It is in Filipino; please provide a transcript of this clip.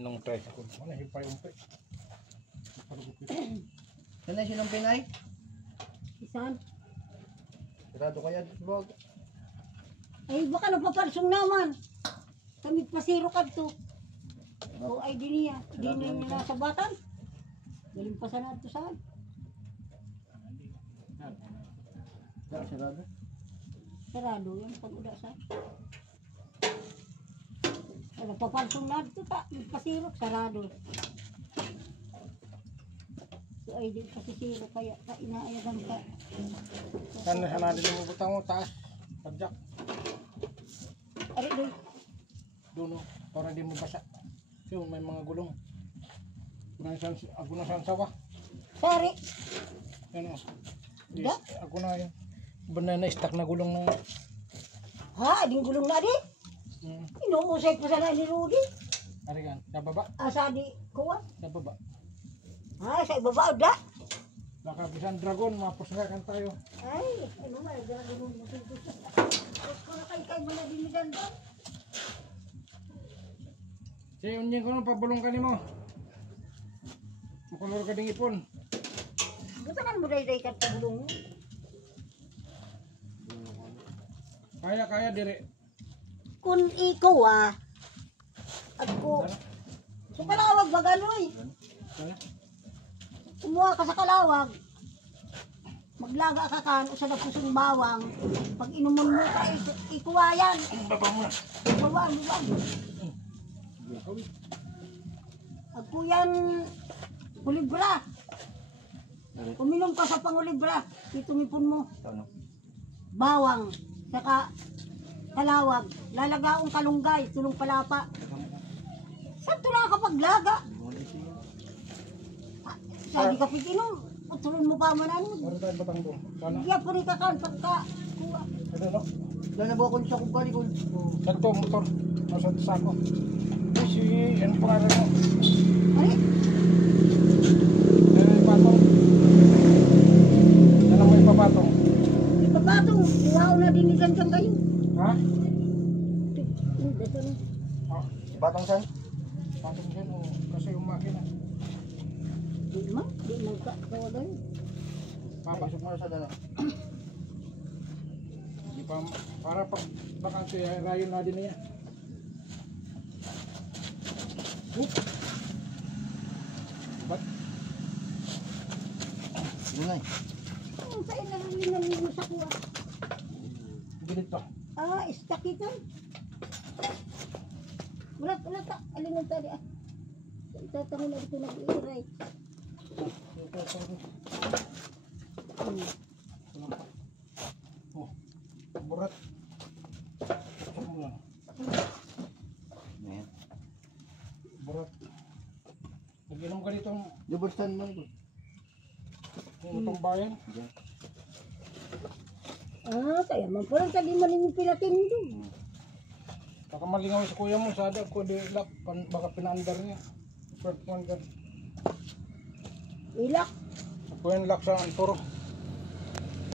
Nung tricycle. Ano, hipay-umpay. Saan na silang pinay? Isan? Sirado kaya bag. Ay baka napaparsong naman. Kami pasiro ka to. O ay di niya. Di niya nasa batan. Galing pa sana ito saan. Sirado? Sarado yung pag-uda saan. Napaparsong na ito ta. Pasiro sarado. So ay di pasisiro kaya inaayagan ka. Saan na natin yung butang mo? Taas. Padjak. Ari doon. Doon o. Para di mo basa. Yung may mga gulong. Ako na saan sawa. Sari. Yan o. Da? Ako na yun. Banana stack na gulong na. Ha? Ading gulong na di? Inumusay pa sana ni Rudy. Arigan. Sa baba. Asa di kuha? Sa baba. Ha? Sa ibaba da? Baka bisan dragon. Mapusgakan tayo. Ay, ano ba? Dragon mo dito. Kung nakay mo na dinigan doon. Sige, unyeng ko nung pabulong ka ni mo. Makulor ka ding ipon. Gutanan mo day ka tabulong. Kaya dire. Kung ikaw ako. Sa kalawag ba ganoy? Kaya? Kumuha ka sa kalawag. Maglaga ka kan usa na pusong bawang. Pag inumon mo ka ikuha yan. Baba mo na. Bawang. Ako yan kulibra. Uminom ka sa pangulibra. Itumipon mo. Bawang. Saka kalawag. Lalagaong kalunggay. Tulong palapa. Saan tula ka paglaga? Sabi ka pikinom. Tulong mo pa manan mo. Meron tayong batang doon. Sana. Hindi ako rin kakan pagka kuha. Ito no? Lalabaw ko sa kumpali ko. Santo motor. Nasa sako. Si, ano pangalan mo? Ay, Patong. Yan ang may papatong. ipapatong. Iwaw na dinigan kang kayo. Ha? Dito na. Ah, Batang san? patong dyan o. Kasi yung makina. Di man. Di man ka. Kawalan. Papasok mo na sa dala. Di pa, para pag bakante, rayon na din niya. Ba't? Yun na eh. Ang sa'yo narilingan mo sa kuha. Ganito. Istakitan. Wala ta. Alingan tali Itatangon na dito nag-iiray. Oh, burat. Pasok mo lang. Ayan. Burat. Nag-inom ka dito Luburstan mo ito. ng utong bayan. Kaya man po lang tali man yung pilatin doon. Baka malingaw sa kuya mo, sada ko di lap, baka pinaandar niya. First one gan. Ilak. Ako yung lak sa anturo.